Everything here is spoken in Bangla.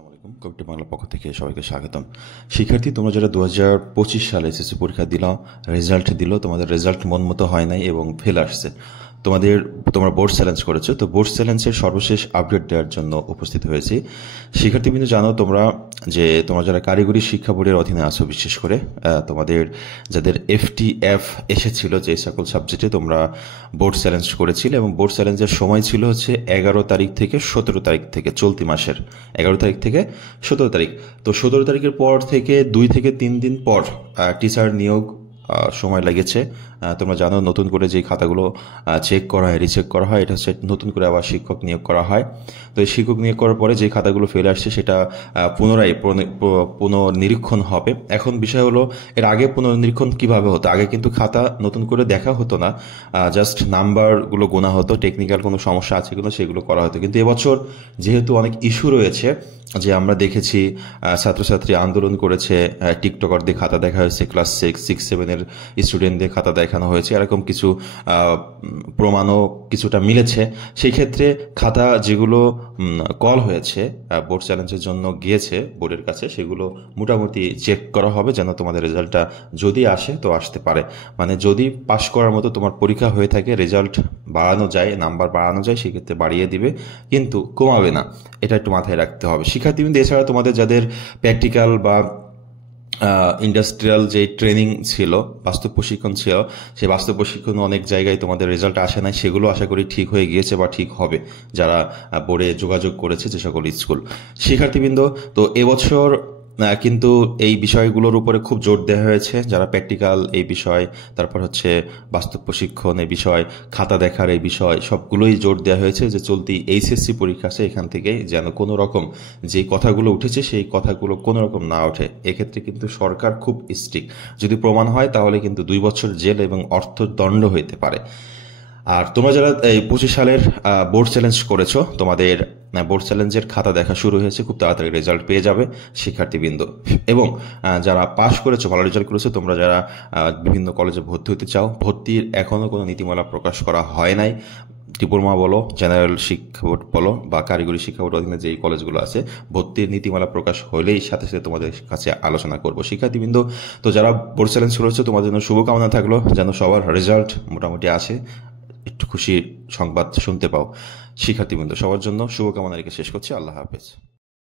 আসসালামু আলাইকুম। কবিটি বাংলার পক্ষ থেকে সবাইকে স্বাগতম। শিক্ষার্থী, তোমরা যারা 2025 সালে এসএসসি পরীক্ষা দিলাম, রেজাল্ট দিল, তোমাদের রেজাল্ট মন মতো হয় নাই এবং ফেল আসছে। তোমরা বোর্ড চ্যালেঞ্জ করেছো, তো বোর্ড চ্যালেঞ্জের সর্বশেষ আপডেট দেওয়ার জন্য উপস্থিত হয়েছি। শিক্ষার্থীবৃন্দ, জানো তোমরা যারা কারিগরি শিক্ষা বোর্ডের অধীনে আছো, বিশেষ করে তোমাদের যাদের FTF এসেছিল, যে সকল সাবজেক্টে তোমরা বোর্ড চ্যালেঞ্জ করেছিলে, এবং বোর্ড চ্যালেঞ্জের সময় ছিল হচ্ছে 11 তারিখ থেকে 17 তারিখ থেকে, চলতি মাসের 11 তারিখ থেকে 17 তারিখ। তো 17 তারিখের পর থেকে 2 থেকে 3 দিন পর টিচার নিয়োগ সময় লেগেছে। তোমরা জানো, নতুন করে যে খাতাগুলো চেক করা হয়, রিচেক করা হয়, এটা হচ্ছে নতুন করে আবার শিক্ষক নিয়োগ করা হয়। তো এই শিক্ষক নিয়োগ করার পরে যে খাতাগুলো ফেলে আসছে সেটা পুনরায় পুনর্নিরীক্ষণ হবে। এখন বিষয় হলো, এর আগে পুনর্নিরীক্ষণ কিভাবে হতো? আগে কিন্তু খাতা নতুন করে দেখা হতো না, জাস্ট নাম্বারগুলো গোনা হতো, টেকনিক্যাল কোনো সমস্যা আছে কিনা সেগুলো করা হতো। কিন্তু এবছর যেহেতু অনেক ইস্যু রয়েছে, যে আমরা দেখেছি ছাত্রছাত্রী আন্দোলন করেছে, টিকটকারদের খাতা দেখা হয়েছে, ক্লাস 6-7-এর স্টুডেন্টদের খাতা দেখানো হয়েছে, এরকম কিছু প্রমাণও কিছুটা মিলেছে। সেই ক্ষেত্রে খাতা যেগুলো কল হয়েছে, বোর্ড চ্যালেঞ্জের জন্য গিয়েছে বোর্ডের কাছে, সেগুলো মোটামুটি চেক করা হবে, যেন তোমাদের রেজাল্টটা যদি আসে তো আসতে পারে। মানে যদি পাশ করার মতো তোমার পরীক্ষা হয়ে থাকে, রেজাল্ট বাড়ানো যায়, নাম্বার বাড়ানো যায়, সেক্ষেত্রে বাড়িয়ে দিবে, কিন্তু কমাবে না। এটা একটু মাথায় রাখতে হবে শিক্ষার্থীবৃন্দ। এছাড়া তোমাদের যাদের প্র্যাকটিক্যাল বা ইন্ডাস্ট্রিয়াল যে ট্রেনিং ছিল, বাস্তব প্রশিক্ষণ ছিল, সেই বাস্তব প্রশিক্ষণ অনেক জায়গায় তোমাদের রেজাল্ট আসে নাই, সেগুলো আশা করি ঠিক হয়ে গিয়েছে বা ঠিক হবে, যারা বোর্ডে যোগাযোগ করেছে যে সকল স্কুল। শিক্ষার্থীবৃন্দ, তো এবছর কিন্তু এই বিষয়গুলোর উপরে খুব জোর দেওয়া হয়েছে, যারা প্র্যাকটিক্যাল এই বিষয়, তারপর হচ্ছে বাস্তব প্রশিক্ষণ এই বিষয়, খাতা দেখার এই বিষয়, সবগুলোই জোর দেওয়া হয়েছে যে চলতি এইচএসসি পরীক্ষা আছে, এখান থেকে যেন কোনো রকম যে কথাগুলো উঠেছে সেই কথাগুলো কোনো রকম না ওঠে। এক্ষেত্রে কিন্তু সরকার খুব স্ট্রিক্ট, যদি প্রমাণ হয় তাহলে কিন্তু 2 বছর জেল এবং অর্থদণ্ড হইতে পারে। আর তোমরা যারা এই 25 সালের বোর্ড চ্যালেঞ্জ করেছো, তোমাদের বোর্ড চ্যালেঞ্জের খাতা দেখা শুরু হয়েছে, খুব তাড়াতাড়ি রেজাল্ট পেয়ে যাবে শিক্ষার্থীবৃন্দ। এবং যারা পাশ করেছো, ভালো রেজাল্ট করেছো, তোমরা যারা বিভিন্ন কলেজে ভর্তি হতে চাও, ভর্তির এখনও কোনো নীতিমালা প্রকাশ করা হয় নাই। ডিপ্লোমা বলো, জেনারেল শিক্ষা বোর্ড বলো, বা কারিগরি শিক্ষা বোর্ড অধীনে যেই কলেজগুলো আছে, ভর্তির নীতিমালা প্রকাশ হলেই সাথে সাথে তোমাদের কাছে আলোচনা করবো শিক্ষার্থীবৃন্দ। তো যারা বোর্ড চ্যালেঞ্জ করেছো, তোমাদের জন্য শুভকামনা থাকলো, যেন সবার রেজাল্ট মোটামুটি আসে, একটু খুশির সংবাদ শুনতে পাও। শিক্ষার্থীবৃন্দ, সবার জন্য শুভকামনা রেখে শেষ করছি। আল্লাহ হাফেজ।